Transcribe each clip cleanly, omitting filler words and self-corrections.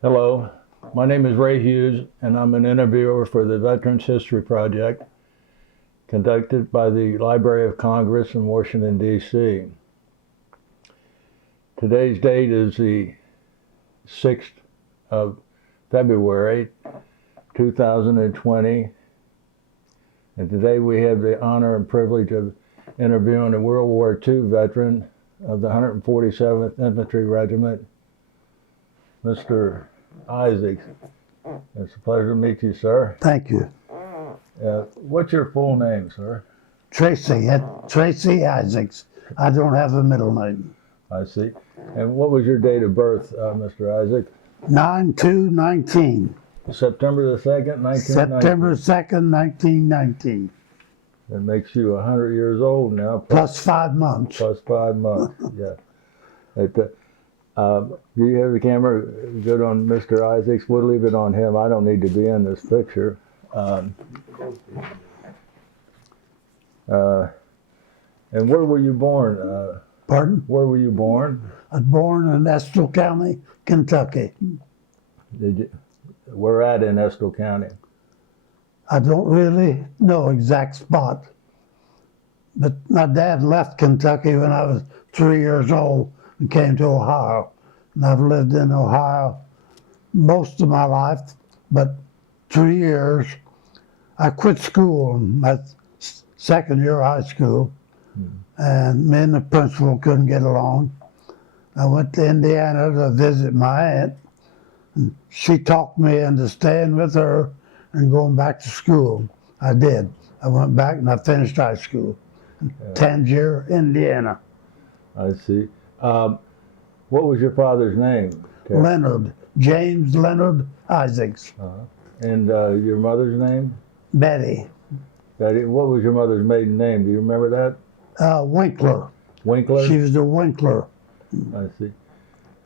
Hello, my name is Ray Hughes, and I'm an interviewer for the Veterans History Project conducted by the Library of Congress in Washington, D.C. Today's date is the 6th of February, 2020, and today we have the honor and privilege of interviewing a World War II veteran of the 147th Infantry Regiment, Mr. Isaacs. It's a pleasure to meet you, sir. Thank you. What's your full name, sir? Tracy, Tracy Isaacs. I don't have a middle name. I see. And what was your date of birth, Mr. Isaac? 9/2/19. September the 2nd, 1919. September 2nd, 1919. That makes you 100 years old now. Plus 5 months. Plus 5 months, yeah. Do you have the camera good on Mr. Isaacs? We'll leave it on him. I don't need to be in this picture. And where were you born? Pardon? Where were you born? I was born in Estill County, Kentucky. Where at in Estill County? I don't really know exact spot, but my dad left Kentucky when I was 3 years old and came to Ohio. And I've lived in Ohio most of my life, but 2 years. I quit school in my second year of high school, and me and the principal couldn't get along. I went to Indiana to visit my aunt, and she talked me into staying with her and going back to school. I did. I went back and I finished high school in Tangier, Indiana. I see. What was your father's name? Leonard, James Leonard Isaacs. And your mother's name? Betty. Betty. What was your mother's maiden name? Do you remember that? Winkler. Winkler? She was a Winkler. I see.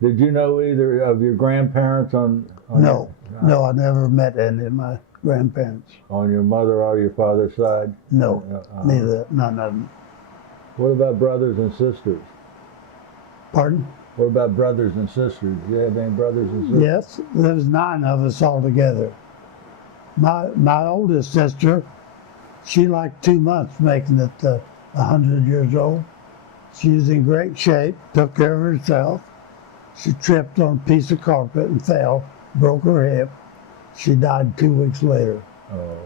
Did you know either of your grandparents on No, I never met any of my grandparents. On your mother or your father's side? No, neither, none of them. What about brothers and sisters? Pardon? What about brothers and sisters? Do you have any brothers and sisters? Yes, there was 9 of us all together. My oldest sister, she like 2 months making it 100 years old. She was in great shape, took care of herself. She tripped on a piece of carpet and fell, broke her hip. She died 2 weeks later. Oh.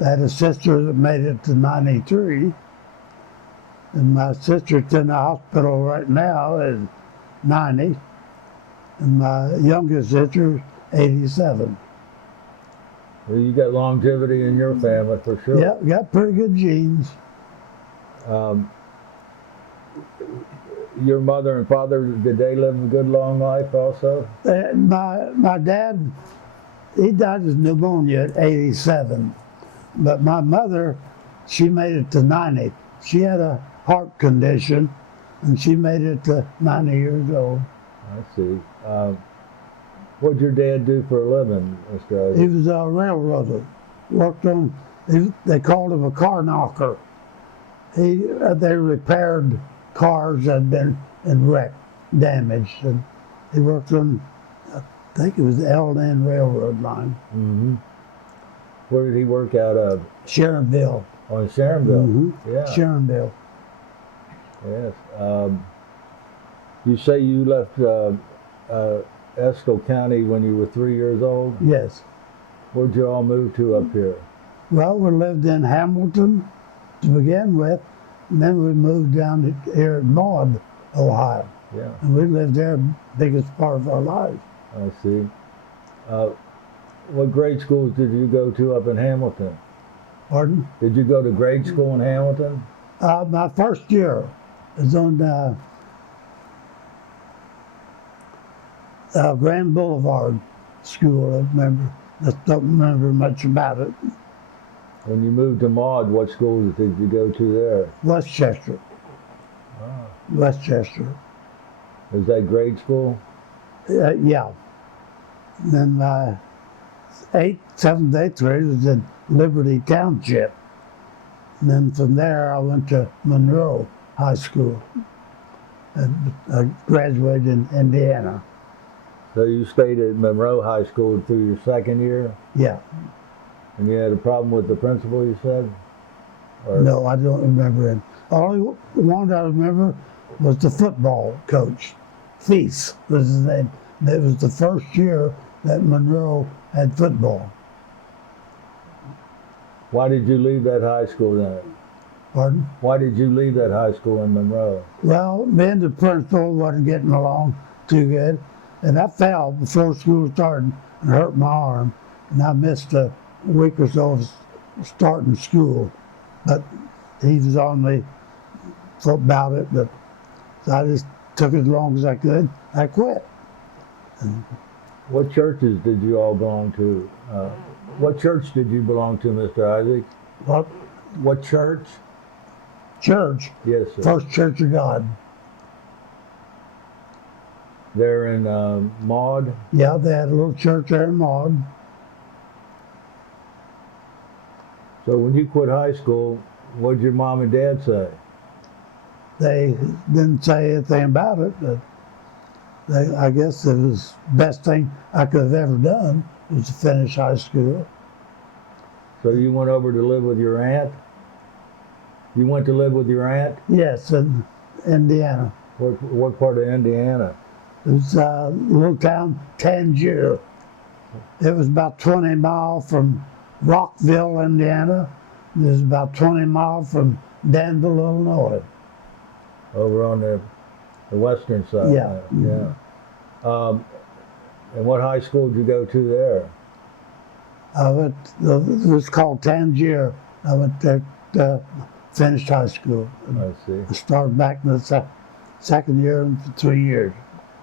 I had a sister that made it to 93. And my sister's in the hospital right now is 90. And my youngest sister is 87. Well, you got longevity in your family for sure. Yeah, got pretty good genes. Your mother and father, did they live a good long life also? My dad, he died of pneumonia at 87. But my mother, she made it to 90. She had a heart condition, and she made it to 90 years old. I see. What'd your dad do for a living, Mr. Isaac? He was a railroader. Worked on, they called him a car knocker. They repaired cars that had been in wreck, damaged, and he worked on, I think it was the L&N Railroad line. Mm-hmm. Where did he work out of? Sharonville. Oh, in Sharonville? Mm-hmm. Yeah. Sharonville. Yes. You say you left Estill County when you were 3 years old? Yes. Where'd you all move to up here? Well, we lived in Hamilton to begin with, and then we moved down here at Maud, Ohio. Yeah. And we lived there the biggest part of our lives. I see. What grade schools did you go to up in Hamilton? Pardon? Did you go to grade school in Hamilton? My first year was on Grand Boulevard School, I remember. I don't remember much about it. When you moved to Maud, what schools did you go to there? Westchester. Ah. Westchester. Was that grade school? Yeah. And then my 7th, 8th grade was in Liberty Township. And then from there I went to Monroe High School. And I graduated in Indiana. So you stayed at Monroe High School through your second year, Yeah. and you had a problem with the principal, you said? Or, No, I don't remember it. Only one I remember was the football coach. Feast was his name. It was the first year that Monroe had football. Why did you leave that high school then? Pardon? Why did you leave that high school in Monroe? Well, me and the principal wasn't getting along too good, and I fell before school started and hurt my arm, and I missed a week or so of starting school. But he was on me about it, but so I just took it as long as I could. I quit. What churches did you all belong to? What church did you belong to, Mr. Isaac? What? What church? Church. Yes, sir. First Church of God. There in Maud? Yeah, they had a little church there in Maud. So when you quit high school, what did your mom and dad say? They didn't say anything about it, but I guess it was the best thing I could have ever done was to finish high school. So you went over to live with your aunt? You went to live with your aunt? Yes, in Indiana. What part of Indiana? It was a little town, Tangier. It was about 20 miles from Rockville, Indiana. It was about 20 miles from Danville, Illinois. Over on the western side? Yeah. Yeah. And what high school did you go to there? It was called Tangier. I went there, finished high school. I see. I started back in the second year for 3 years.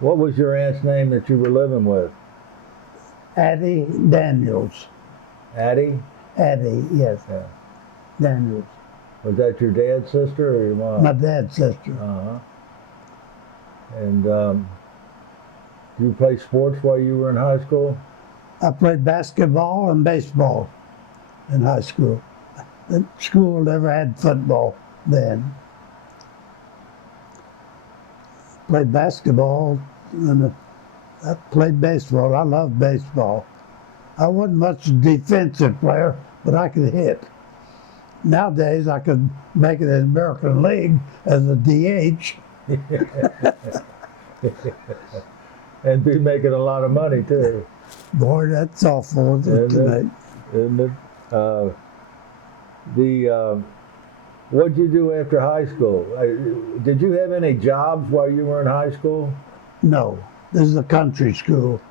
What was your aunt's name that you were living with? Addie Daniels. Addie? Addie, yes. Yeah. Daniels. Was that your dad's sister or your mom? My dad's sister. Uh-huh. And did you play sports while you were in high school? I played basketball and baseball in high school. The school never had football then. Played basketball and I played baseball. I loved baseball. I wasn't much a defensive player, but I could hit. Nowadays, I could make it in American League as a DH. And be making a lot of money too. Boy, that's awful tonight. Isn't it? What'd you do after high school? Did you have any jobs while you were in high school? No, this is a country school.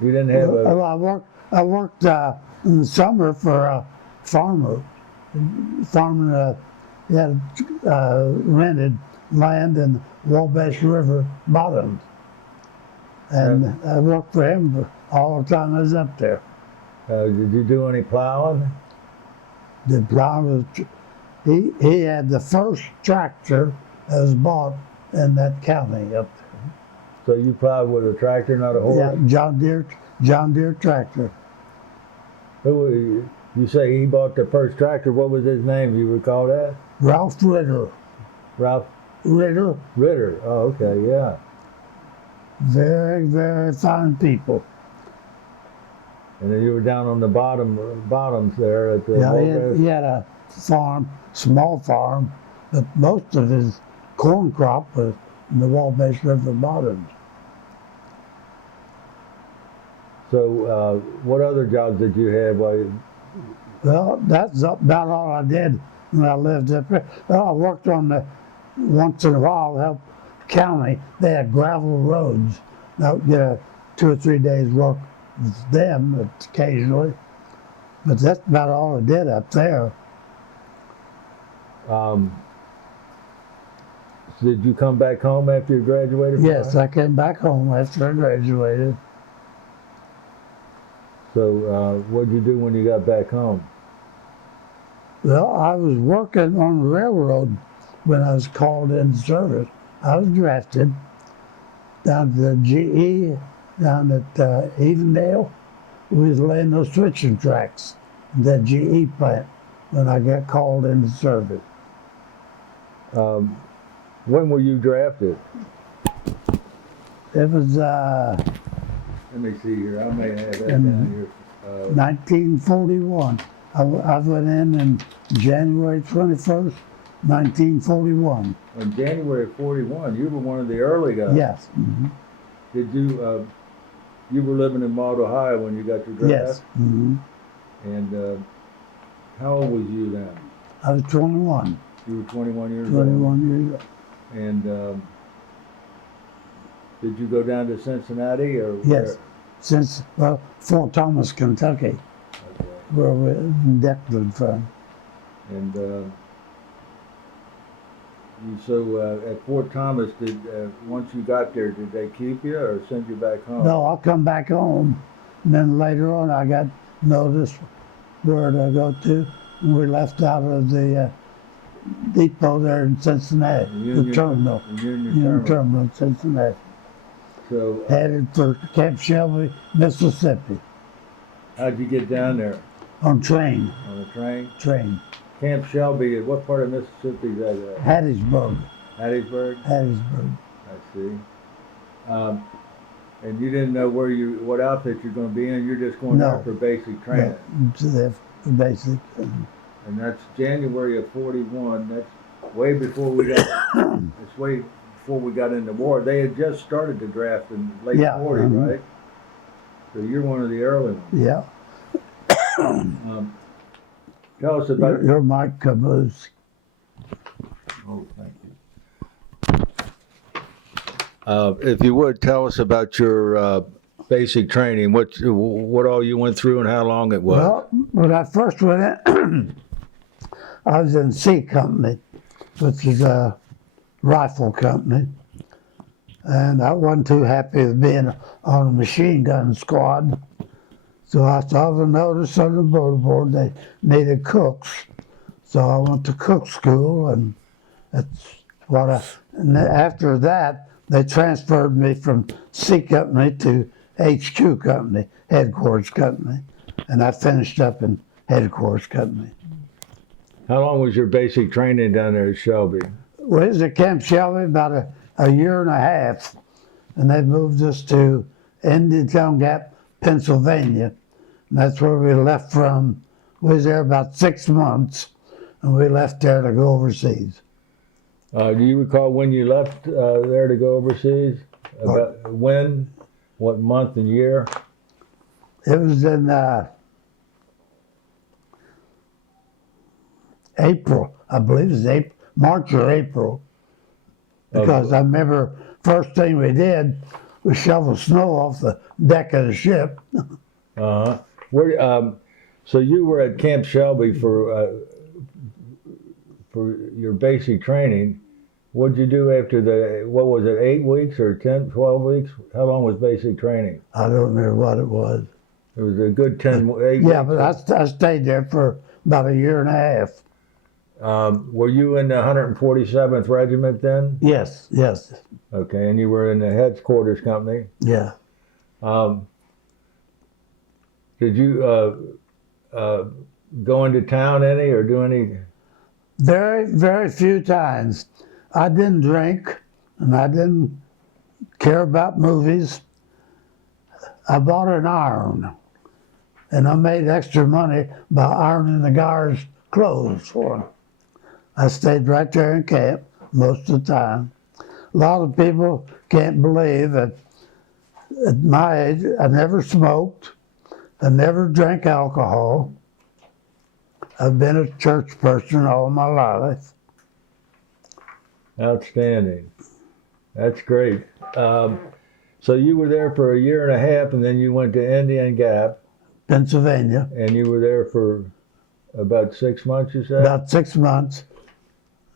You didn't have a... Well, I worked in the summer for a farmer. Farming, he had rented land in Wabash River bottoms. And I worked for him all the time I was up there. Did you do any plowing? The plowing was, he had the first tractor that was bought in that county up there. So you plowed with a tractor, not a horse? Yeah, John Deere tractor. You say he bought the first tractor. What was his name? You recall that? Ralph Ritter. Ralph Ritter. Ritter. Oh, okay, yeah. Very, very fine people. And then you were down on the bottoms there at the... Yeah, he had a farm, small farm, but most of his corn crop was in the Wabash River bottoms. So what other jobs did you have while you... Well, that's about all I did when I lived up there. Well, I worked on the, once in a while, help county. They had gravel roads. I would get a 2 or 3 days work with them occasionally. But that's about all I did up there. Did you come back home after you graduated? Yes, I came back home after I graduated. So what did you do when you got back home? Well, I was working on the railroad when I was called into service. I was drafted down to the GE, down at Evendale. We was laying those switching tracks in that GE plant when I got called into service. When were you drafted? It was Let me see here. I may have that And- down here. 1941. I went in January 21st, 1941. In January of 41, you were one of the early guys. Yes. Mm-hmm. Did you, you were living in Maud, Ohio when you got your draft? Yes. Mm-hmm. And how old was you then? I was 21. You were 21 years old? 21 years old. And did you go down to Cincinnati or Yes. Since, Fort Thomas, Kentucky, Okay. where we're inducted from. And at Fort Thomas, did once you got there, did they keep you or send you back home? No, I'll come back home. And then later on, I got notice where to go to. And we left out of the depot there in Cincinnati, the terminal. Union Terminal in Cincinnati. So Headed for Camp Shelby, Mississippi, how'd you get down there? on train. On a train? Train. Camp Shelby, what part of Mississippi is that at? Hattiesburg. Hattiesburg? Hattiesburg. I see. And you didn't know what outfit you're going to be in. You're just going No. there for basic training. No, to the basic. And that's January of 41. That's way before we got. It's way before we got in the war. They had just started the draft in late Yeah, 40, right? So you're one of the early ones. Yeah. Tell us about. Your mic caboose. Oh, thank you. If you would tell us about your basic training, what all you went through and how long it was. Well, when I first went in, I was in C Company, which is a rifle company. And I wasn't too happy with being on a machine gun squad. So I saw the notice on the bulletin board they needed cooks. So I went to cook school, and that's and after that, they transferred me from C Company to HQ Company, Headquarters Company. And I finished up in Headquarters Company. How long was your basic training down there at Shelby? We was at Camp Shelby about a year and a half, and they moved us to Indian Gap, Pennsylvania. And that's where we left from. We was there about 6 months, and we left there to go overseas. Do you recall when you left there to go overseas? About when? What month and year? It was in April, I believe it was April, March or April. Because I remember first thing we did was shovel snow off the deck of the ship. Uh-huh. So you were at Camp Shelby for your basic training. What did you do after what was it, 8 weeks or 10, 12 weeks? How long was basic training? I don't remember what it was. It was a good 8 Yeah, weeks. but I stayed there for about a year and a half. Were you in the 147th Regiment then? Yes, yes, Okay, and you were in the headquarters company. yeah. Did you go into town any or do any? Very, very few times. I didn't drink, and I didn't care about movies. I bought an iron, and I made extra money by ironing the guards' clothes for them. I stayed right there in camp most of the time. A lot of people can't believe that at my age, I never smoked. I never drank alcohol. I've been a church person all my life. Outstanding. That's great. So you were there for a year and a half, and then you went to Indian Gap, Pennsylvania, and you were there for about 6 months, you said? about 6 months.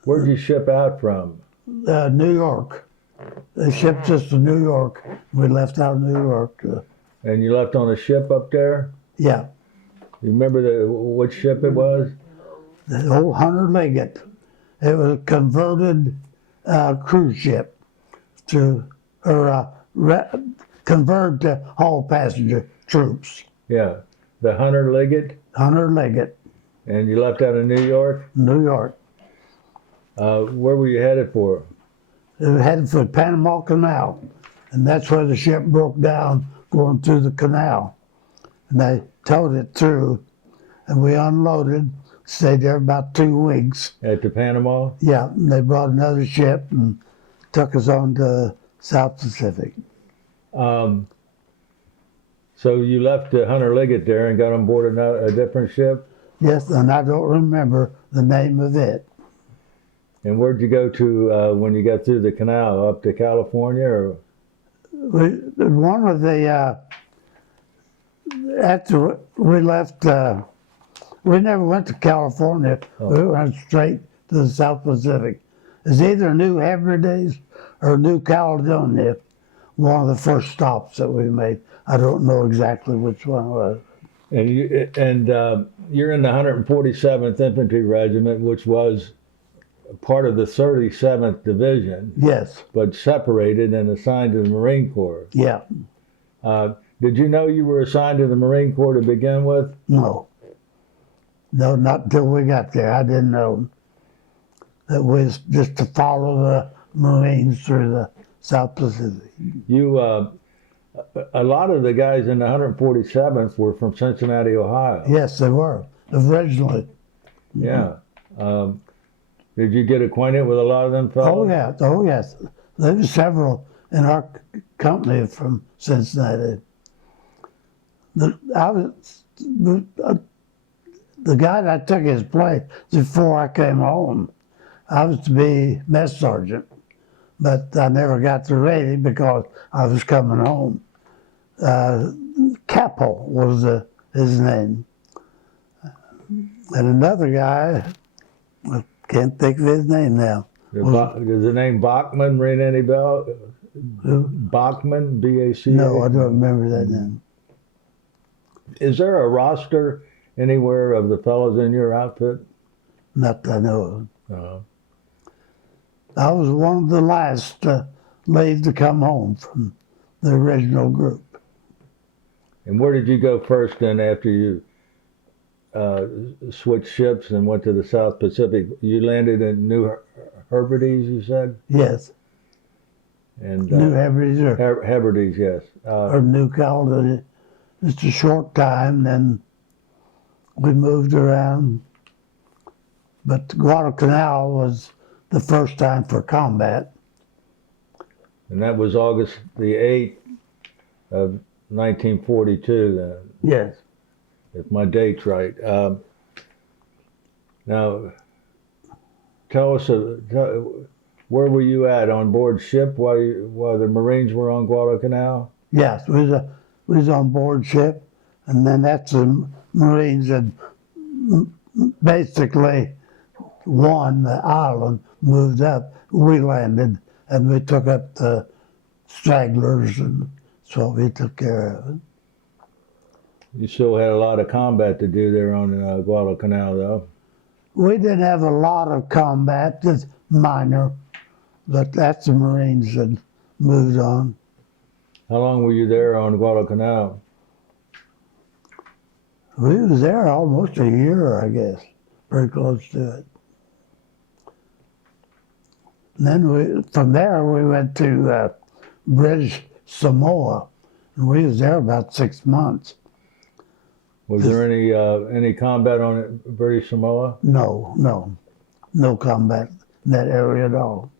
Where'd you ship out from? New York. They shipped us to New York. We left out of New York. And you left on a ship up there? Yeah, You remember what ship it was? the old Hunter Liggett. It was a converted cruise ship converted to haul passenger troops. Yeah, the Hunter Liggett, Hunter Liggett, and you left out of New York? New York. Where were you headed for? It was headed for the Panama Canal, and that's where the ship broke down going through the canal. And they towed it through, and we unloaded, stayed there about 2 weeks. At the Panama? Yeah, and they brought another ship and took us on to South Pacific. So you left the Hunter Liggett there and got on board a different ship? Yes, and I don't remember the name of it. And where'd you go to when you got through the canal? Up to California? Or? One of the, after we left, we never went to California. Oh. We went straight to the South Pacific. It's either New Hebrides or New Caledonia, one of the first stops that we made. I don't know exactly which one it was. And you're in the 147th Infantry Regiment, which was part of the 37th Division, Yes, but separated and assigned to the Marine Corps. yeah, Did you know you were assigned to the Marine Corps to begin with? no. No, not until we got there. I didn't know. It was just to follow the Marines through the South Pacific. You, a lot of the guys in the 147th were from Cincinnati, Ohio. Yes, they were, originally. Yeah. Did you get acquainted with a lot of them fellows? Oh, yes. There were several in our company from Cincinnati. The guy that took his place before I came home, I was to be mess sergeant, but I never got the rating because I was coming home. Capo was his name. And another guy, I can't think of his name now. Does the name Bachman ring any bell? Who? Bachman, B-A-C? No, I don't remember that name. Is there a roster anywhere of the fellows in your outfit? Not that I know of. Uh, I was one of the last leave to come home from the original group. and where did you go first then after you switched ships and went to the South Pacific? You landed in New Hebrides, you said? Yes, And New Hebrides or Hebrides, yes. New Caledonia. Just a short time, then we moved around. But Guadalcanal was the first time for combat. And that was August the 8th of 1942 then, Yes. if my date's right. Now, tell us, where were you at on board ship while the Marines were on Guadalcanal? Yes, we was on board ship, and then that's the Marines had basically won the island, moved up. We landed, and we took up the stragglers, and so we took care of it. You still had a lot of combat to do there on Guadalcanal, though. We didn't have a lot of combat, just minor, but that's the Marines that moved on. How long were you there on Guadalcanal? We was there almost a year, I guess, pretty close to it. And then from there we went to British Samoa, and we was there about 6 months. Was there any combat on British Samoa? No combat in that area at all.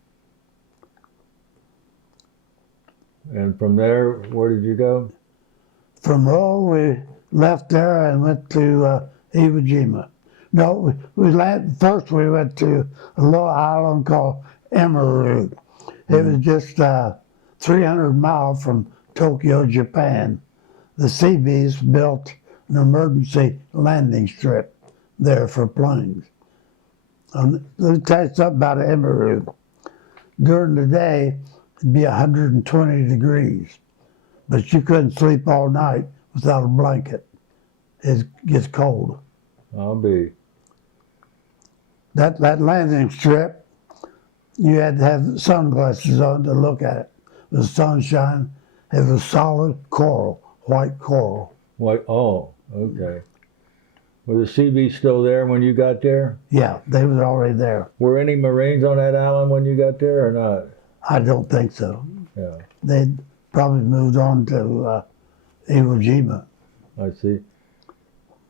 And from there, where did you go? From we left there and went to Iwo Jima. No, first we went to a little island called Emerald. It was just 300 miles from Tokyo, Japan. The Seabees built an emergency landing strip there for planes. Let me tell you something about Emerald. During the day, it'd be 120 degrees, but you couldn't sleep all night without a blanket. It gets cold. I'll be. That landing strip, you had to have sunglasses on to look at it. The sunshine, it was solid coral, white coral. What? Oh, okay. Were the Seabees still there when you got there? Yeah, they was already there. Were any Marines on that island when you got there or not? I don't think so. Yeah. They'd probably moved on to Iwo Jima. I see.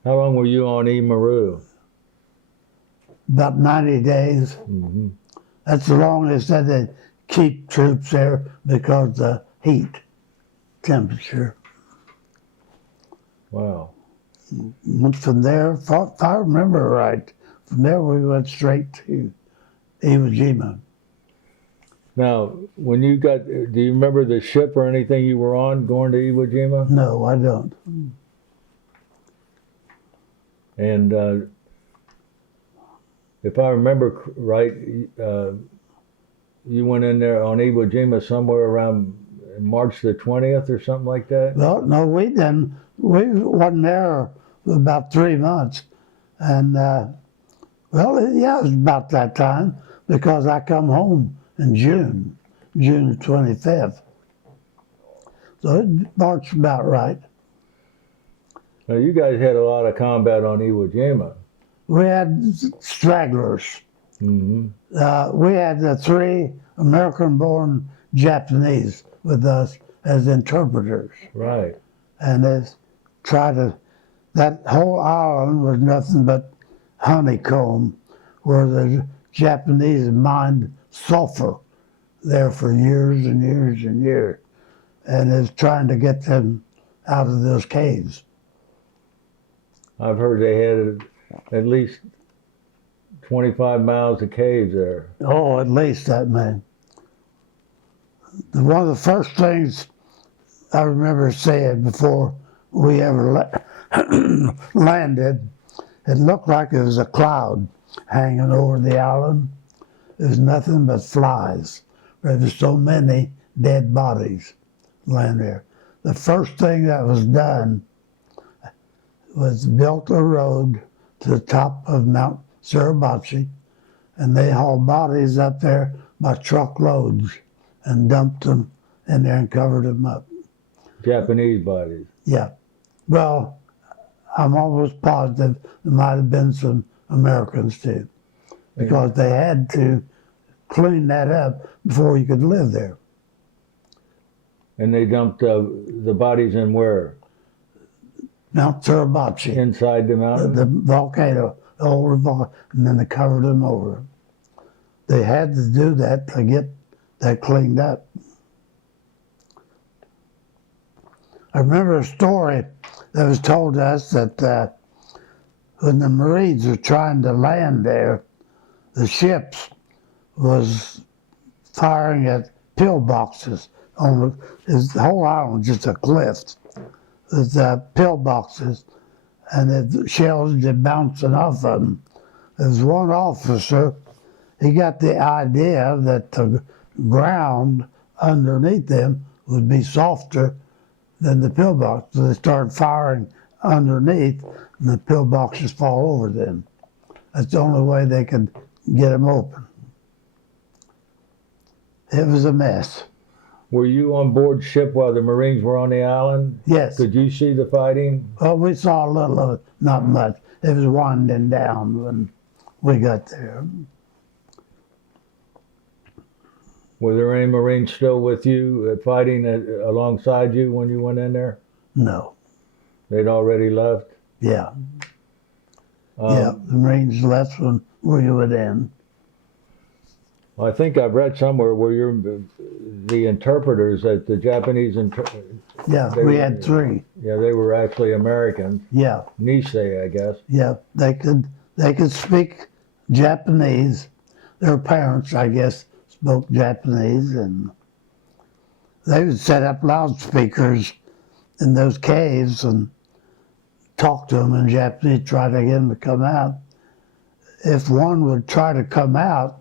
How long were you on Imaru? About 90 days. Mm-hmm. That's the longest that they keep troops there because of the heat, temperature. Wow. Went from there, if I remember right, from there we went straight to Iwo Jima. Now, when you got, do you remember the ship or anything you were on going to Iwo Jima? No, I don't. And if I remember right, you went in there on Iwo Jima somewhere around March the 20th or something like that? Well, no, we didn't. We wasn't there for about 3 months. And, well, yeah, it was about that time because I come home in June the 25th. So it marched about right. Now, you guys had a lot of combat on Iwo Jima. We had stragglers. Mm-hmm. We had the 3 American-born Japanese with us as interpreters. Right. And they tried to, that whole island was nothing but honeycomb, where the Japanese mined sulfur there for years and years and years. And is trying to get them out of those caves. I've heard they had at least 25 miles of caves there. Oh, at least that many. One of the first things I remember saying before we ever landed, it looked like it was a cloud hanging over the island. It was nothing but flies. There were so many dead bodies laying there. The first thing that was done was built a road to the top of Mount Suribachi, and they hauled bodies up there by truckloads and dumped them in there and covered them up. Japanese bodies. Yeah. Well, I'm almost positive there might have been some Americans too, because they had to clean that up before you could live there. And they dumped the bodies in where? Mount Suribachi. Inside the mountain? The volcano, the old volcano, and then they covered them over. They had to do that to get that cleaned up. I remember a story that was told to us that when the Marines were trying to land there, the ships was firing at pillboxes on the whole island, just a cliff. There's pillboxes, and the shells were bouncing off of them. There was one officer, he got the idea that the ground underneath them would be softer than the pillbox. So they started firing underneath, and the pillboxes fall over them. That's the only way they could get them open. It was a mess. Were you on board ship while the Marines were on the island? Yes. Could you see the fighting? Well, we saw a little of it, not much. It was winding down when we got there. Were there any Marines still with you fighting alongside you when you went in there? No. They'd already left? Yeah. Yeah, the Marines left when we went in. I think I've read somewhere where you're the interpreters that the Japanese Yeah, we had 3. Yeah, they were actually Americans. Yeah. Nisei, I guess. Yeah, they could speak Japanese. Their parents, I guess, spoke Japanese, and they would set up loudspeakers in those caves and talk to them in Japanese, try to get them to come out. If one would try to come out,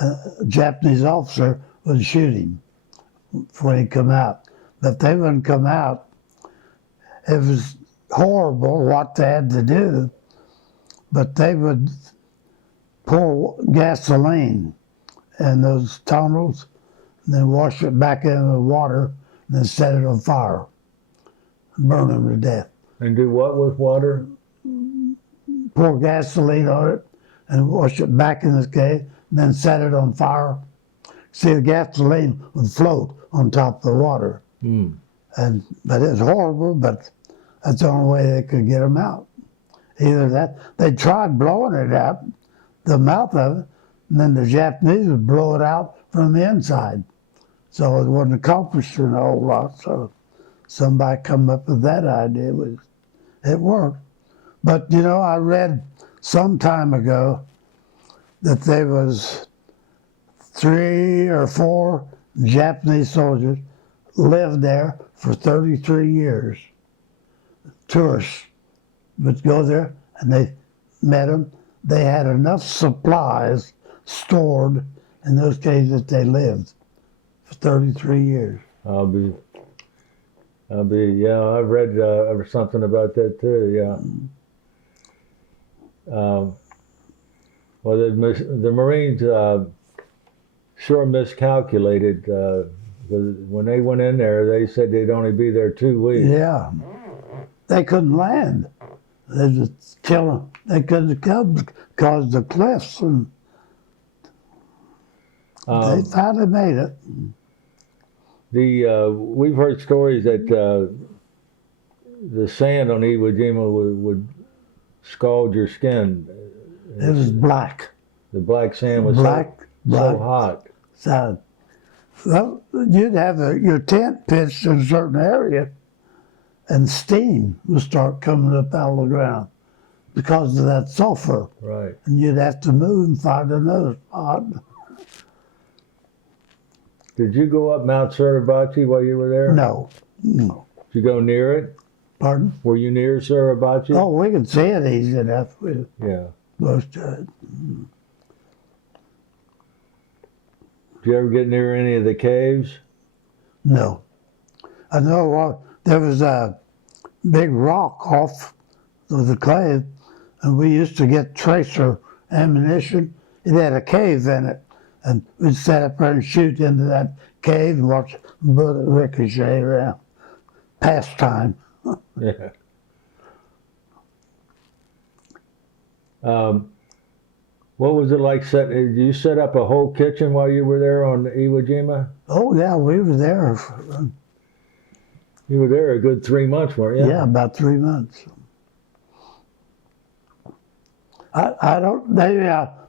a Japanese officer would shoot him when he'd come out. But they wouldn't come out. It was horrible what they had to do, but they would pour gasoline in those tunnels, and then wash it back into the water, and then set it on fire, and burn them to death. And do what with water? Pour gasoline on it, and wash it back in the cave, and then set it on fire. See, the gasoline would float on top of the water. Mm. But it's horrible, but that's the only way they could get them out. Either that, they tried blowing it out, the mouth of it, and then the Japanese would blow it out from the inside. So it wasn't accomplishing a whole lot. So somebody come up with that idea. It worked. But, you know, I read some time ago that there was 3 or 4 Japanese soldiers lived there for 33 years. Tourists would go there and they met them. They had enough supplies stored in those caves that they lived for 33 years. Yeah, I've read something about that too, yeah. Well, the Marines sure miscalculated. When they went in there, they said they'd only be there 2 weeks. Yeah. They couldn't land. They just kill them. They couldn't come because the cliffs, and they finally made it. We've heard stories that the sand on Iwo Jima would scald your skin. It was black. The black sand was black. so hot. So, well, you'd have your tent pitched in a certain area, and steam would start coming up out of the ground because of that sulfur. Right. And you'd have to move and find another spot. Did you go up Mount Suribachi while you were there? No. Did you go near it? Pardon? Were you near Suribachi? Oh, we could see it easy enough. Yeah. Close to it. Did you ever get near any of the caves? No. I know there was a big rock off of the cave, and we used to get tracer ammunition. It had a cave in it, and we'd set up there and shoot into that cave and watch the bullet ricochet around. Pastime. Yeah. What was it like? Did you set up a whole kitchen while you were there on Iwo Jima? Oh, yeah, we were there. You were there a good 3 months, weren't you? Yeah, about 3 months. I don't,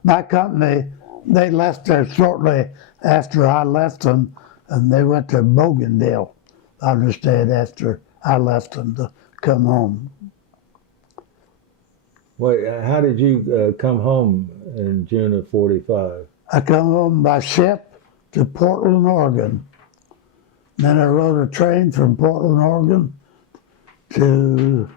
my company, they left there shortly after I left them, and they went to Bougainville, I understand, after I left them to come home. Wait, how did you come home in June of '45? I come home by ship to Portland, Oregon. Then I rode a train from Portland, Oregon to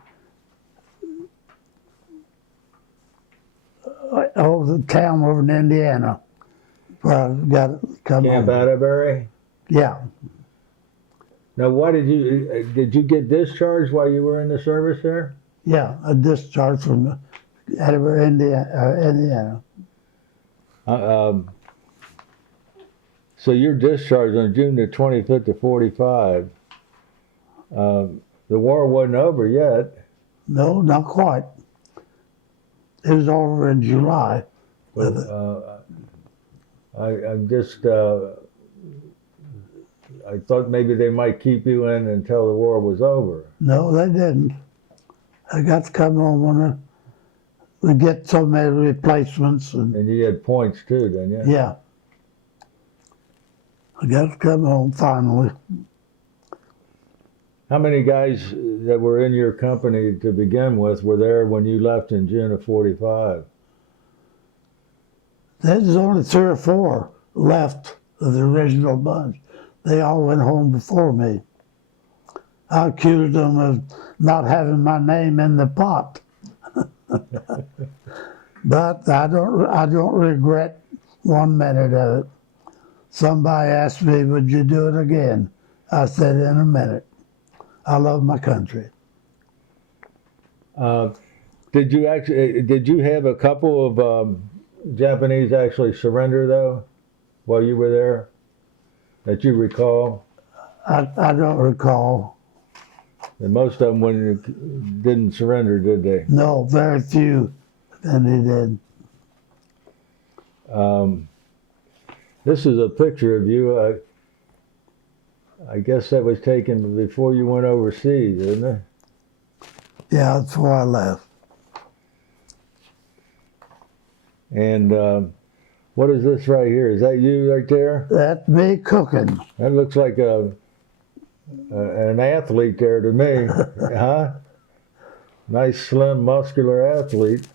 the town over in Indiana, where I got to come Camp home. Atterbury? Yeah. Now, why did you get discharged while you were in the service there? Yeah, a discharge from Atterbury, Indiana. So you're discharged on June the 25th of '45. The war wasn't over yet. No, not quite. It was over in July. I'm just, I thought maybe they might keep you in until the war was over. No, they didn't. I got to come home when we get so many replacements. And you had points too, didn't you? Yeah. I got to come home finally. How many guys that were in your company to begin with were there when you left in June of '45? There's only 3 or 4 left of the original bunch. They all went home before me. I accused them of not having my name in the pot. But I don't regret 1 minute of it. Somebody asked me, would you do it again? I said, in a minute. I love my country. Did you have a couple of Japanese actually surrender though, while you were there, that you recall? I don't recall. And most of them didn't surrender, did they? No, very few, and they did. This is a picture of you. I guess that was taken before you went overseas, isn't it? Yeah, that's where I left. And what is this right here? Is that you right there? That's me cooking. That looks like an athlete there to me, huh? Nice, slim, muscular athlete.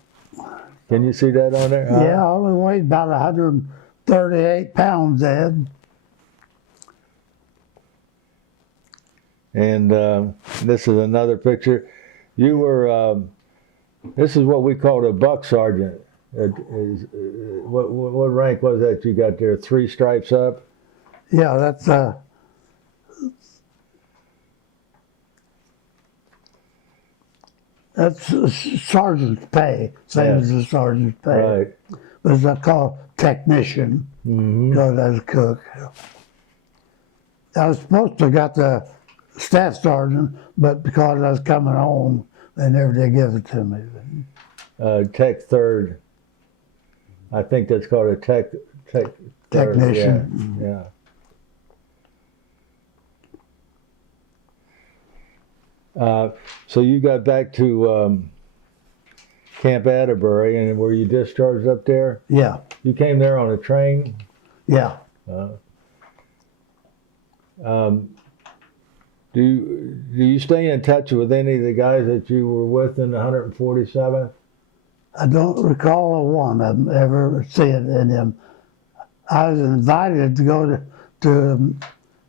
Can you see that on there? Huh? Yeah, I only weighed about 138 pounds, Ed. And this is another picture. You were, this is what we called a buck sergeant. What rank was that you got there? 3 stripes up? Yeah, that's sergeant's pay, same as the sergeant's pay. Right. But it's called technician, because I was a cook. I was supposed to have got the staff sergeant, but because I was coming home, they never did give it to me. Tech third. I think that's called a tech third. Technician. Yeah. So you got back to Camp Atterbury, and were you discharged up there? Yeah, You came there on a train? yeah. Do you stay in touch with any of the guys that you were with in the 147th? I don't recall a one of them ever seeing in him. I was invited to go to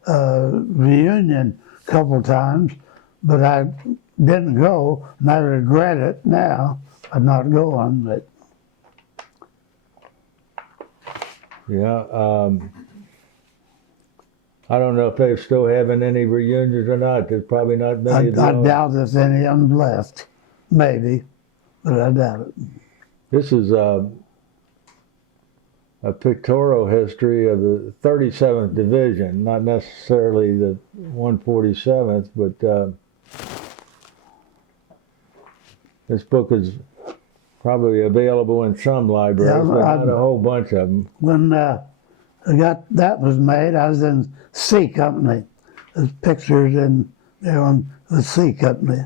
a reunion a couple times, but I didn't go, and I regret it now of not going. But Yeah. I don't know if they're still having any reunions or not. There's probably not many of I those. doubt if any of them left. Maybe, but I doubt it. This is a pictorial history of the 37th Division, not necessarily the 147th, but this book is probably available in some libraries, but not a whole bunch of them. When that was made, I was in C Company. There's pictures in there on the C Company.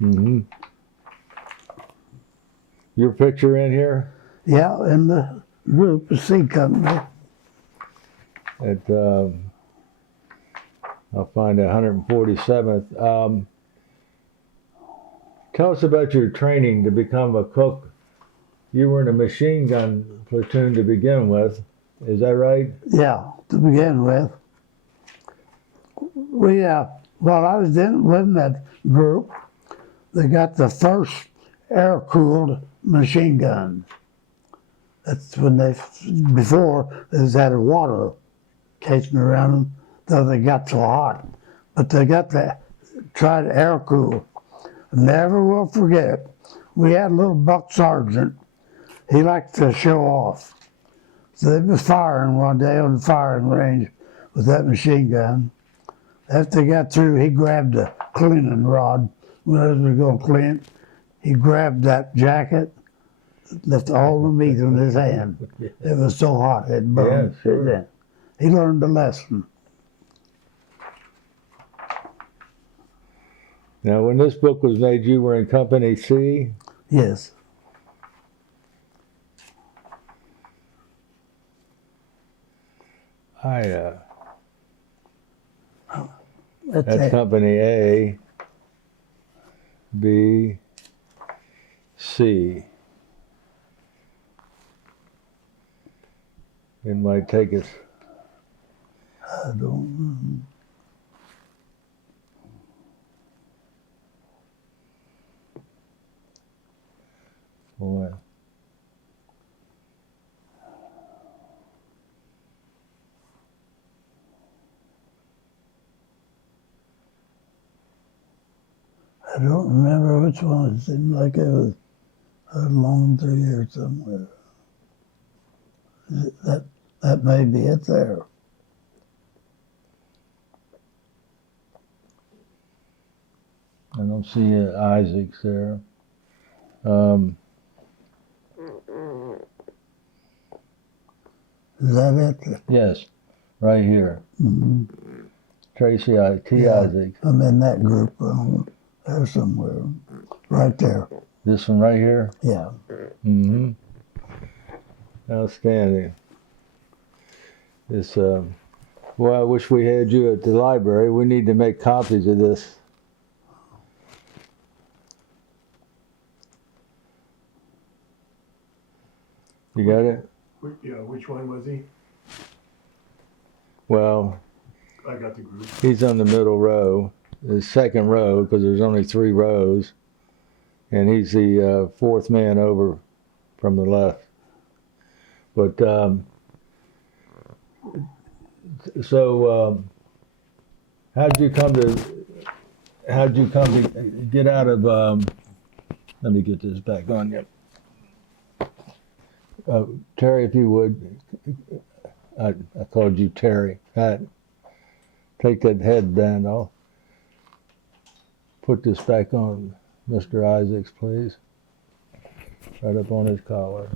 Mm-hmm. Your picture in here? Yeah, in the group, the C Company. I'll find the 147th. Tell us about your training to become a cook. You were in a machine gun platoon to begin with. Is that right? Yeah, to begin with. We, while I was in that group, they got the first air-cooled machine gun. That's when before they had a water casing around them, though they got so hot. But they got tried air-cool. Never will forget, we had a little buck sergeant. He liked to show off. So they was firing one day on the firing range with that machine gun. After they got through, he grabbed a cleaning rod. When we were going to clean, he grabbed that jacket, left all the meat in his hand. It was so hot, it burned. Yeah, sure. He learned a lesson. Now, when this book was made, you were in Company C? Yes. That's Company A, B, C. It might take us. I don't know. Boy. I don't remember which one. It seemed like it was along through here somewhere. That may be it there. I don't see Isaac's there. Is that it? Yes, right here. Mm-hmm. Tracy, T. Yeah, Isaac. I'm in that group there somewhere. Right there. This one right here? Yeah. Mm-hmm. Outstanding. This, well, I wish we had you at the library. We need to make copies of this. You got it? Yeah, which one was he? Well, I got the group. he's on the middle row, the second row, because there's only 3 rows. And he's the fourth man over from the left. But, so, how'd you come to get out of, let me get this back on you. Terry, if you would, I called you Terry. Pat, take that headband off. Put this back on Mr. Isaacs, please. Right up on his collar.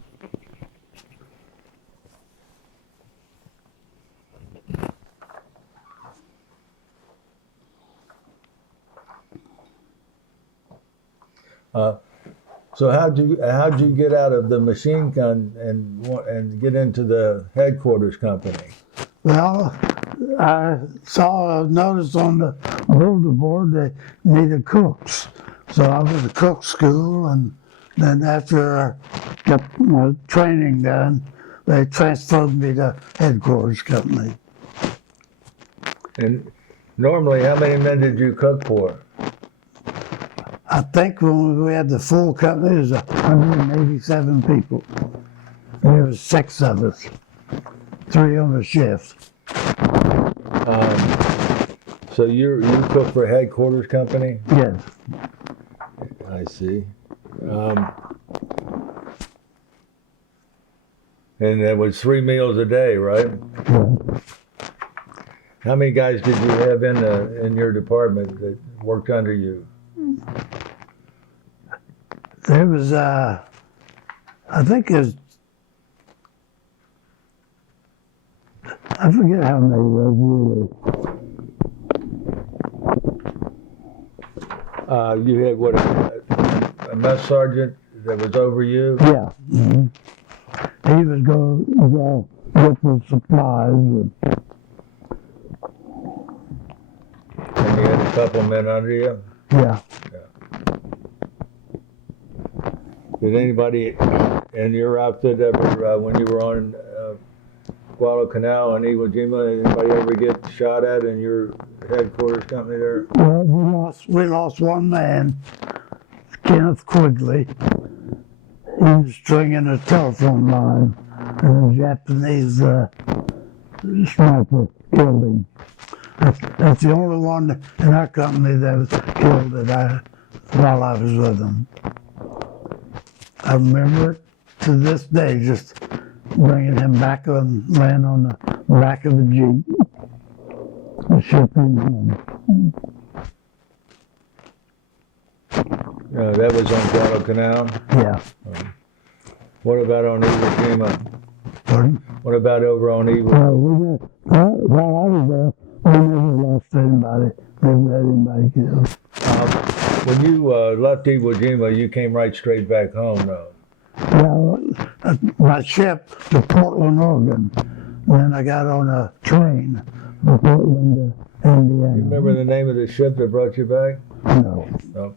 So how'd you get out of the machine gun and get into the headquarters company? Well, I saw a notice on the bulletin board they needed cooks. So I was at cook school, and then after I got my training done, they transferred me to headquarters company. And normally, how many men did you cook for? I think when we had the full company, it was 187 people. There was 6 of us, 3 on the shift. So you cook for headquarters company? Yes. I see. And that was 3 meals a day, right? Yeah. How many guys did you have in your department that worked under you? There was, I think there's, I forget how many was really. You had what, a mess sergeant that was over you? Yeah. Mm-hmm. He was going to get the supplies. And you had a couple men under you? Yeah. Did anybody in your outfit ever, when you were on Guadalcanal and Iwo Jima, anybody ever get shot at in your headquarters company there? Well, we lost one man, Kenneth Quigley. He was stringing a telephone line, and a Japanese sniper killed him. That's the only one in our company that was killed while I was with him. I remember it to this day, just bringing him back and laying on the back of the Jeep and shipping home. That was on Guadalcanal? Yeah. What about on Iwo Jima? Pardon? What about over on Iwo? While I was there, we never lost anybody. Never had anybody killed. When you left Iwo Jima, you came right straight back home, though. Well, my ship to Portland, Oregon. Then I got on a train from Portland to Indiana. You remember the name of the ship that brought you back? No. No.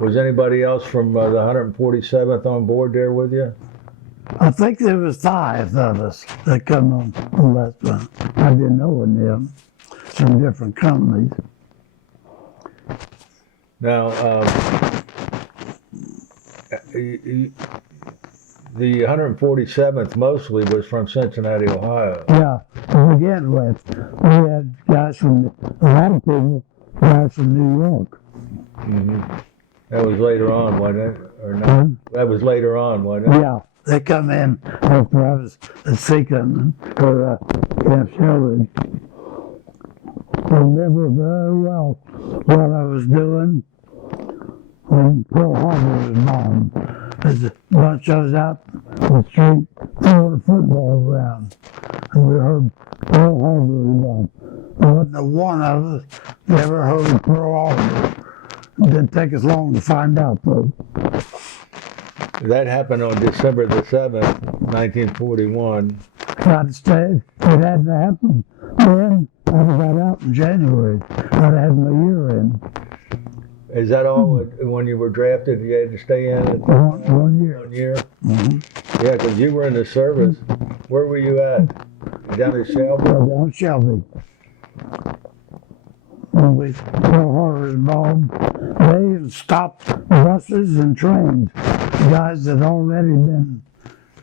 Was anybody else from the 147th on board there with you? I think there was 5 of us that come on that one. I didn't know them. Some different companies. Now, the 147th mostly was from Cincinnati, Ohio. Yeah, to begin with, we had guys from, a lot of people, guys from New York. Mm-hmm. That was later on, wasn't it? Or not? Pardon? That was later on, wasn't it? Yeah, they come in after I was at Seacon or Camp Shelby. I remember very well what I was doing when Pearl Harbor was bombed. There's a bunch of us out the street throwing a football around. And we heard Pearl Harbor run. There wasn't a one of us that ever heard of Pearl Harbor. It didn't take us long to find out, though. That happened on December the 7th, 1941. I'd stayed. It hadn't happened then. I got out in January. I'd had my year in. Is that all when you were drafted? You had to stay in it? One year. 1 year? Mm-hmm. Yeah, because you were in the service. Where were you at? Down in Shelby? Down Shelby. When we Pearl Harbor was bombed, they even stopped buses and trains. Guys that already been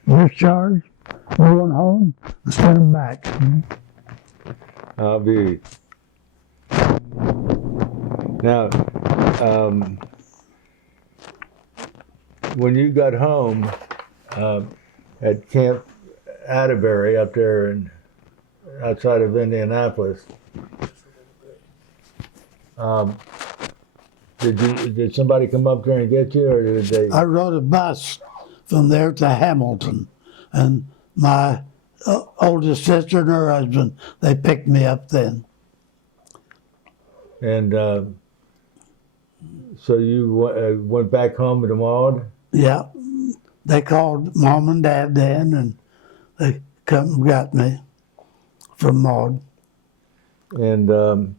discharged, going home, and sent them back. I'll be. Now, when you got home at Camp Atterbury up there outside of Indianapolis, did somebody come up there and get you, or did they? I rode a bus from there to Hamilton, and my oldest sister and her husband, they picked me up then. And so you went back home to Maud? Yeah, they called Mom and Dad then, and they come and got me from Maud. And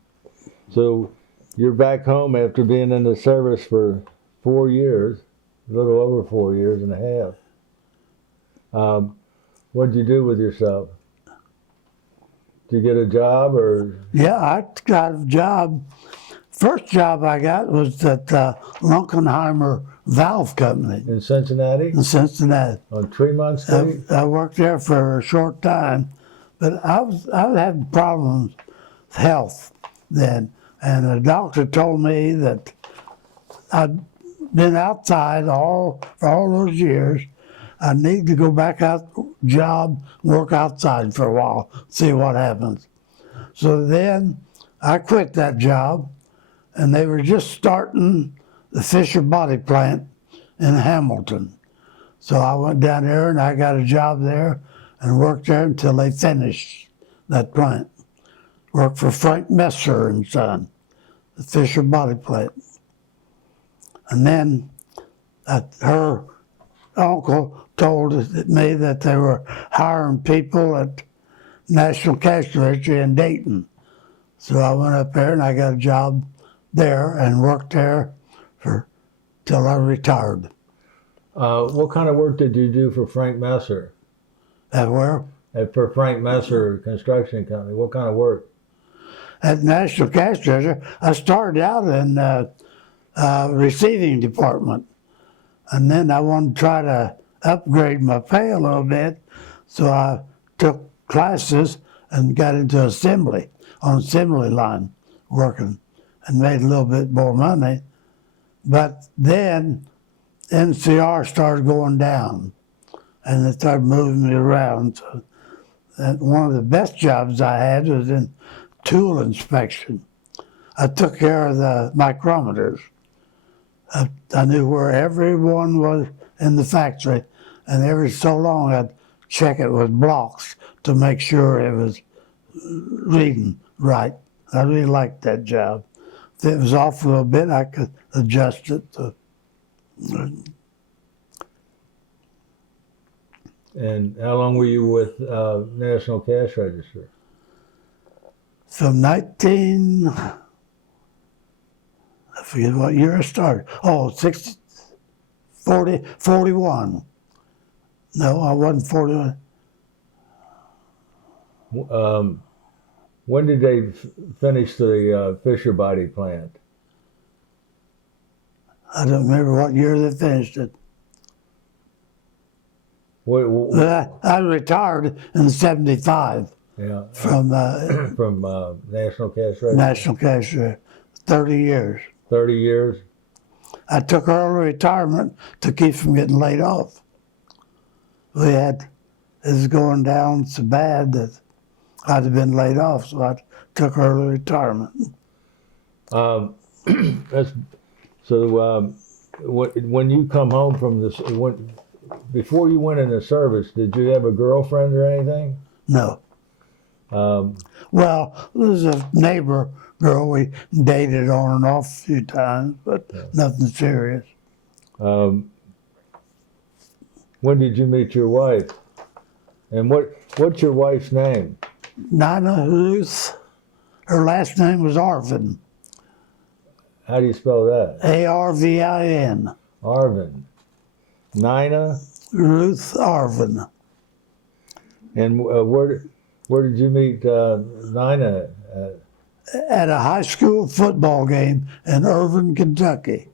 so you're back home after being in the service for 4 years, a little over 4 years and a half. What did you do with yourself? Did you get a job, or? Yeah, I got a job. First job I got was at Lunkenheimer Valve Company In Cincinnati? in Cincinnati. On Tremont Street? I worked there for a short time, but I was having problems with health then, and the doctor told me that I'd been outside for all those years. I need to go back out, job, work outside for a while, see what happens. So then I quit that job, and they were just starting the Fisher Body Plant in Hamilton. So I went down there and I got a job there and worked there until they finished that plant. Worked for Frank Messer and Son, the Fisher Body Plant. And then her uncle told me that they were hiring people at National Cash Registry in Dayton. So I went up there and I got a job there and worked there till I retired. What kind of work did you do for Frank Messer? At where? For Frank Messer Construction Company, what kind of work? At National Cash Registry, I started out in receiving department. And then I wanted to try to upgrade my pay a little bit, so I took classes and got into assembly, on assembly line working, and made a little bit more money. But then NCR started going down, and they started moving me around. So one of the best jobs I had was in tool inspection. I took care of the micrometers. I knew where everyone was in the factory, and every so long I'd check it with blocks to make sure it was reading right. I really liked that job. If it was off a little bit, I could adjust it. And how long were you with National Cash Register? From I forget what year I started. Oh, 41. No, I wasn't 41. When did they finish the Fisher Body Plant? I don't remember what year they finished it. But I retired in '75 from National Cash Register? National Cash Registry, 30 years. 30 years? I took early retirement to keep from getting laid off. It was going down so bad that I'd have been laid off, so I took early retirement. when you come home from this, before you went in the service, did you have a girlfriend or anything? No. Um, Well, there's a neighbor girl we dated on and off a few times, but nothing serious. when did you meet your wife? And what's your wife's name? Nina Ruth, her last name was Arvin, How do you spell that? Arvin. Arvin. Nina? Ruth Arvin. And where did you meet Nina at? At a high school football game in Irvine, Kentucky.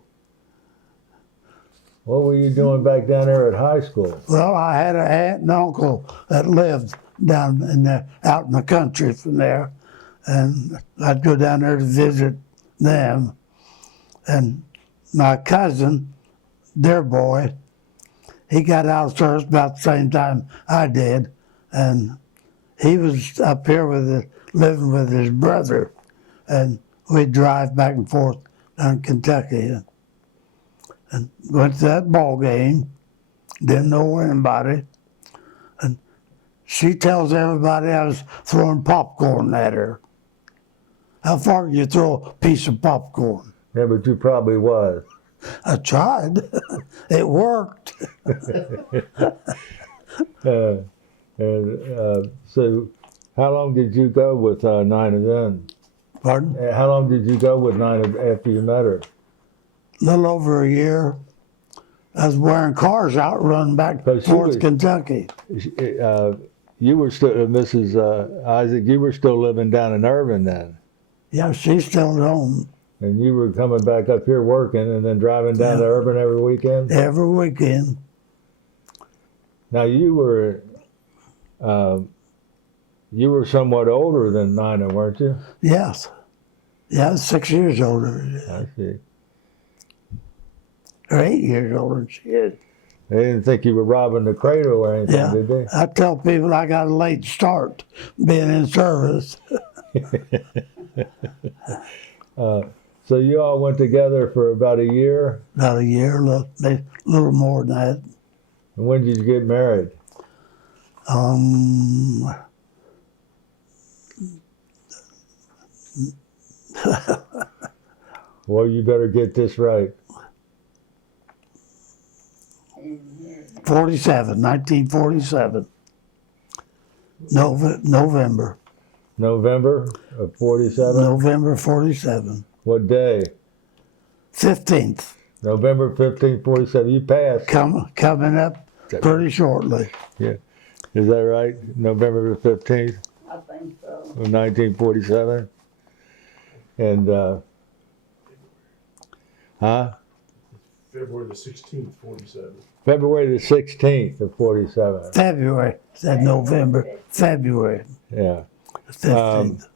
What were you doing back down there at high school? Well, I had an aunt and uncle that lived down in out in the country from there, and I'd go down there to visit them. And my cousin, their boy, he got out of service about the same time I did, and he was up here living with his brother, and we'd drive back and forth down in Kentucky. And went to that ball game, didn't know anybody, and she tells everybody I was throwing popcorn at her. How far can you throw a piece of popcorn? Yeah, but you probably was. I tried. It worked. So how long did you go with Nina then? Pardon? How long did you go with Nina after you met her? A little over a year. I was wearing cars out running back But she towards was- Kentucky. You were still, Mrs. Isaac, you were still living down in Irvine then. Yeah, she's still at home And you were coming back up here working and then driving down to Irvine every weekend? every weekend. Now you were somewhat older than Nina, weren't you? Yes. Yeah, 6 years older. I see. Or 8 years older than she is. They didn't think you were robbing the cradle or anything, Yeah. did they? I tell people I got a late start being in service. So you all went together for about a year? About a year, maybe a little more than that. And when did you get married? Well, you better get this right. 1947. November. November of 47? November 47. What day? 15th. November 15th, 47. You passed. Coming up pretty shortly. Yeah. Is that right? November the 15th I think so. of 1947? And, February the 16th, 47. February the 16th of 47. February. Said November. February. Yeah. 15th.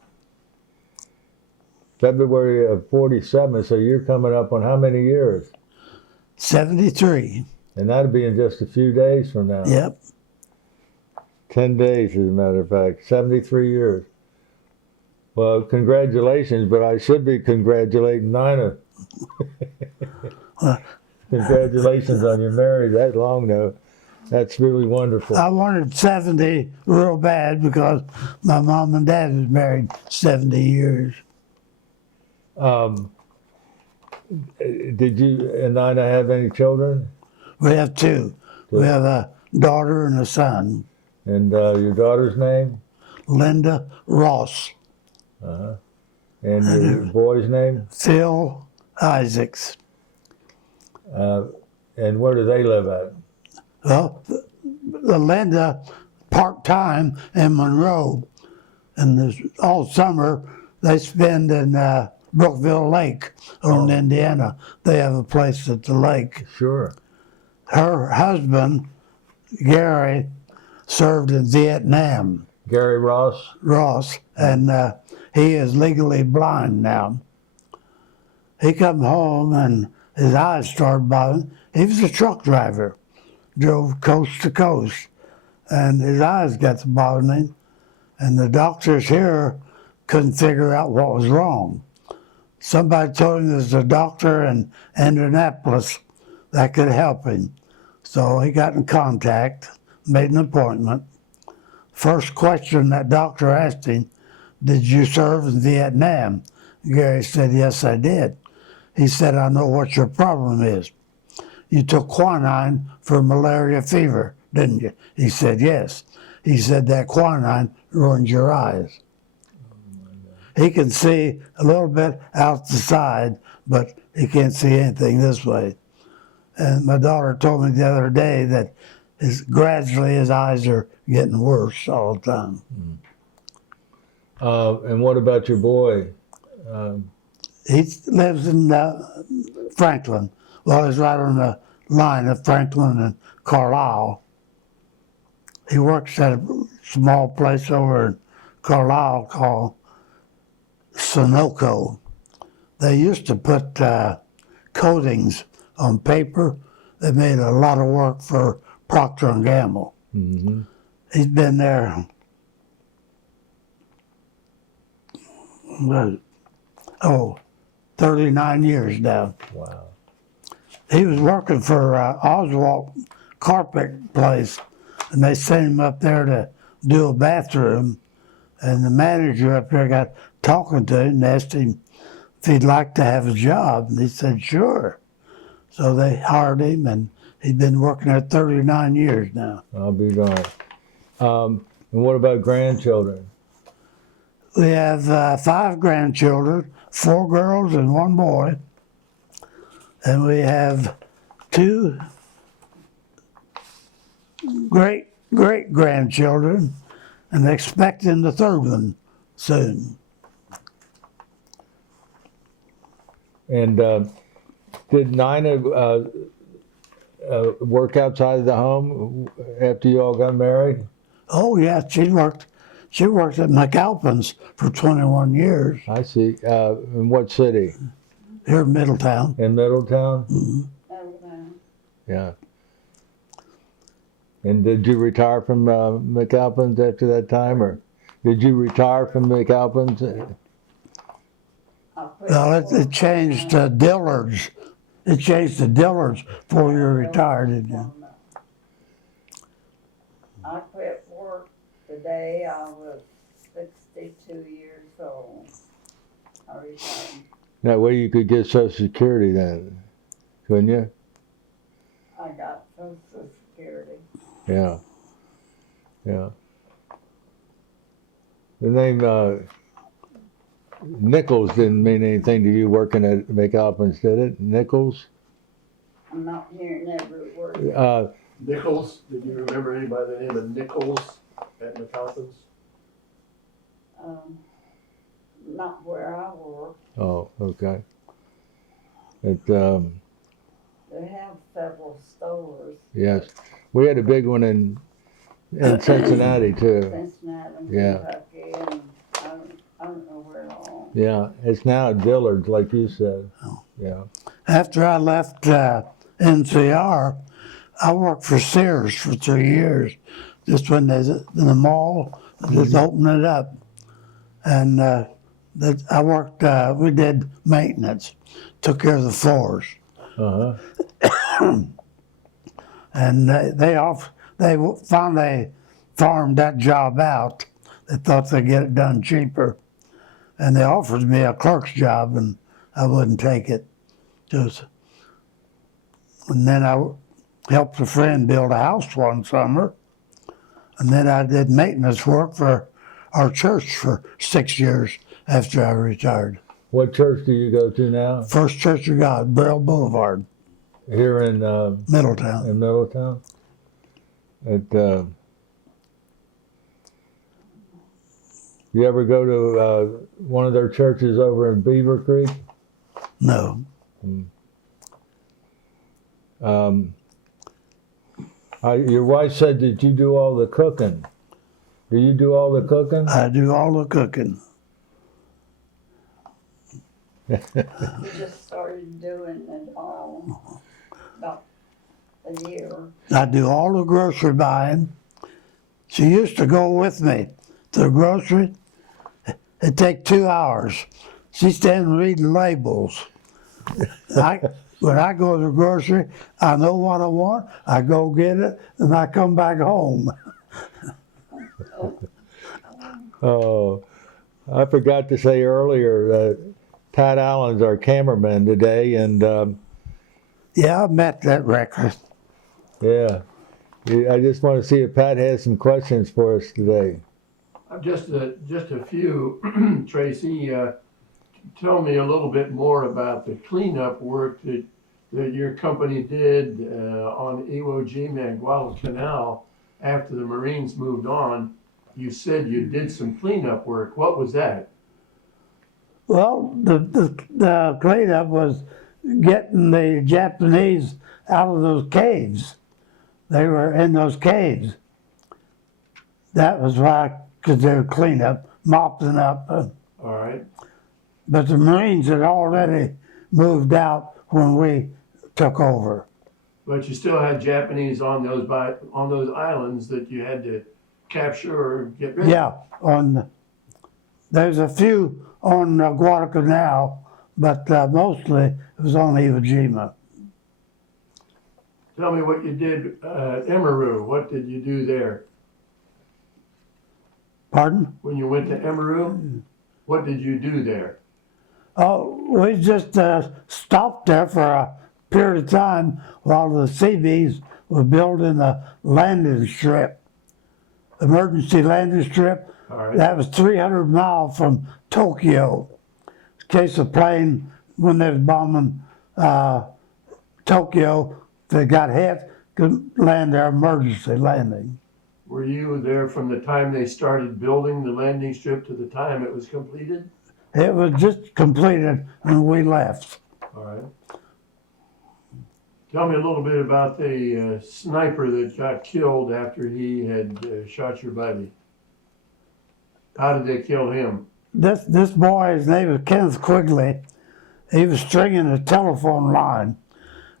February of 47, so you're coming up on how many years? 73. And that'll be in just a few days from now. Yep. 10 days, as a matter of fact. 73 years. Well, congratulations, but I should be congratulating Nina. Congratulations on your marriage that long, though. That's really wonderful. I wanted 70 real bad because my mom and dad was married 70 years. Did you and Nina have any children? We have two. We have a daughter and a son. And your daughter's name? Linda Ross. And your boy's name? Phil Isaacs. And where do they live at? Well, the Linda part-time in Monroe. And all summer they spend in Brookville Lake on Indiana. They have a place at the lake. Sure. Her husband, Gary, served in Vietnam. Gary Ross? And he is legally blind now. He come home and his eyes started bothering. He was a truck driver, drove coast to coast, and his eyes got to bothering him. And the doctors here couldn't figure out what was wrong. Somebody told him there's a doctor in Indianapolis that could help him. So he got in contact, made an appointment. First question that doctor asked him, did you serve in Vietnam? Gary said, yes, I did. He said, I know what your problem is. You took quinine for malaria fever, didn't you? He said, yes. He said, that quinine ruins your eyes. He can see a little bit out the side, but he can't see anything this way. And my daughter told me the other day that gradually his eyes are getting worse all the time. And what about your boy? He lives in Franklin. Well, he's right on the line of Franklin and Carlisle. He works at a small place over in Carlisle called Sunoco. They used to put coatings on paper. They made a lot of work for Procter & Gamble. Mm-hmm. He's been there 39 years now. Wow. He was working for Oswald Carpet Place, and they sent him up there to do a bathroom. And the manager up there got talking to him and asked him if he'd like to have a job. And he said, sure. So they hired him, and he'd been working there 39 years now. I'll be darned. And what about grandchildren? We have 5 grandchildren, 4 girls and 1 boy. And we have 2 great-grandchildren, and expecting the 3rd one soon. And did Nina work outside of the home after you all got married? Oh yeah, she worked at McAlpin's for 21 years I see. In what city? here in Middletown. In Middletown? Alabama. Yeah. And did you retire from McAlpin's after that time, or did you retire from McAlpin's? Well, it changed to Dillard's. It changed to Dillard's before you retired, didn't you? I quit work the day I was 62 years old. I retired. That way you could get Social Security then, couldn't you? I got Social Security. Yeah. Yeah. The name Nichols didn't mean anything to you working at McAlpin's, did it? Nichols? I'm not hearing every word. Nichols, did you remember anybody by the name of Nichols at McAlpin's? Not where I work. Oh, okay. It, They have several stores. yes. We had a big one in Cincinnati too. Cincinnati, Yeah. Kentucky, and I don't know where all. Yeah, it's now at Dillard's, like you said. Oh. Yeah. After I left NCR, I worked for Sears for 3 years, just when they in the mall, just opening it up. And I worked, we did maintenance, took care of the floors. Uh-huh. And they finally farmed that job out. They thought they'd get it done cheaper. And they offered me a clerk's job, and I wouldn't take it. And then I helped a friend build a house one summer. And then I did maintenance work for our church for 6 years after I retired. What church do you go to now? First Church of God, Burrell Boulevard, Here in Middletown. Middletown? You ever go to one of their churches over in Beaver Creek? No. Your wife said that you do all the cooking. Do you do all the cooking? I do all the cooking. We just started doing it all about a year. I do all the grocery buying. She used to go with me to the grocery. It'd take 2 hours. She'd stand reading labels. When I go to the grocery, I know what I want. I go get it, and I come back home. Oh, I forgot to say earlier that Pat Allen's our cameraman today, and Yeah, I met that record. yeah, I just want to see if Pat has some questions for us today. Just a few, Tracy. Tell me a little bit more about the cleanup work that your company did on Iwo Jima and Guadalcanal after the Marines moved on. You said you did some cleanup work. What was that? Well, the cleanup was getting the Japanese out of those caves. They were in those caves. That was why, because they were cleanup, mopping up. All right. But the Marines had already moved out when we took over. But you still had Japanese on those islands that you had to capture or get rid of. Yeah, there's a few on Guadalcanal, but mostly it was on Iwo Jima. Tell me what you did at Emeru. What did you do there? Pardon? When you went to Emeru, what did you do there? Oh, we just stopped there for a period of time while the Seabees were building a landing strip, emergency landing strip. All right. That was 300 miles from Tokyo. In case a plane, when they was bombing Tokyo, they got hit, could land their emergency landing. Were you there from the time they started building the landing strip to the time it was completed? It was just completed when we left. All right. Tell me a little bit about the sniper that got killed after he had shot your buddy. How did they kill him? This boy, his name was Kenneth Quigley. He was stringing a telephone line,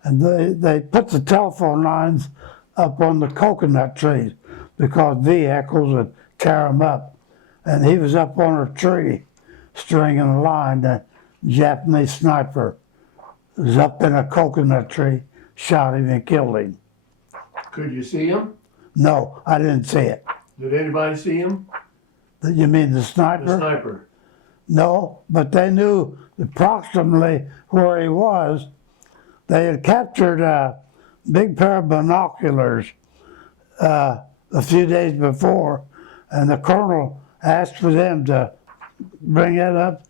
and they put the telephone lines up on the coconut trees because vehicles would tear them up. And he was up on a tree stringing a line. The Japanese sniper was up in a coconut tree, shot him and killed him. Could you see him? No, I didn't see it. Did anybody see him? You mean the sniper? The sniper. No, but they knew approximately where he was. They had captured a big pair of binoculars a few days before, and the colonel asked for them to bring it up,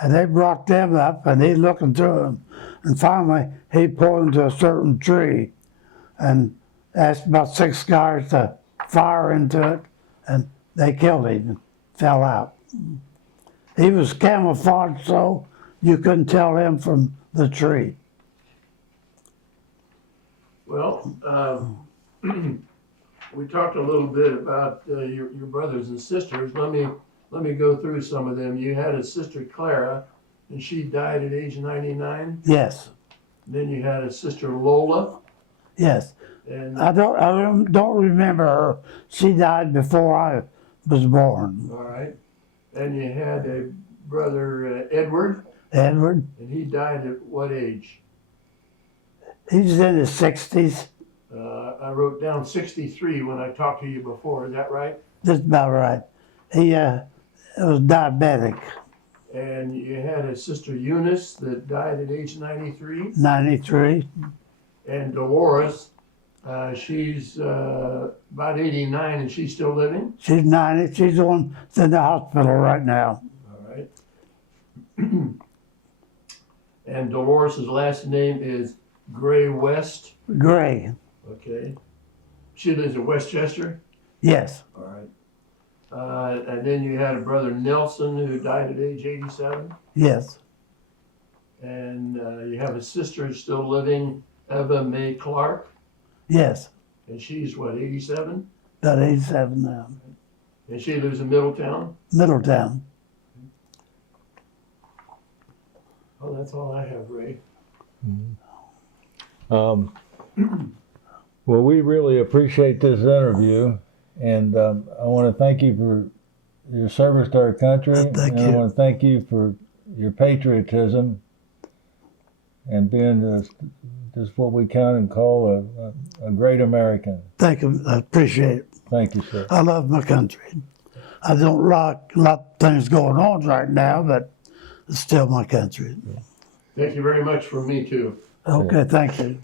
and they brought them up, and he looking through them. And finally, he pulled into a certain tree and asked about 6 guys to fire into it, and they killed him and fell out. He was camouflaged so you couldn't tell him from the tree. Well, we talked a little bit about your brothers and sisters. Let me go through some of them. You had a sister Clara, and she died at age 99. Yes, Then you had a sister Lola, yes. and I don't remember her. She died before I was born. all right, and you had a brother Edward, Edward, and he died at what age? he's in his 60s. I wrote down 63 when I talked to you before. Is that right? That's about right. He was diabetic, And you had a sister Eunice that died at age 93. 93. And Dolores, she's about 89 and she's still living. She's 90. She's the one that's in the hospital right now. All right. And Dolores' last name is Gray West. Gray. Okay. She lives in Westchester. Yes. All right. And then you had a brother Nelson who died at age 87. Yes. And you have a sister who's still living, Eva Mae Clark. Yes. And she's what, 87? About 87 now. And she lives in Middletown. Middletown. Oh, that's all I have, Ray. Well, we really appreciate this interview, and I want to thank you for your service to our country. Thank and you. I want to thank you for your patriotism. and being just what we kind of call a great American. Thank you. I appreciate it. Thank you, sir. I love my country. I don't like a lot of things going on right now, but it's still my country. Thank you very much from me too. Okay, thank you.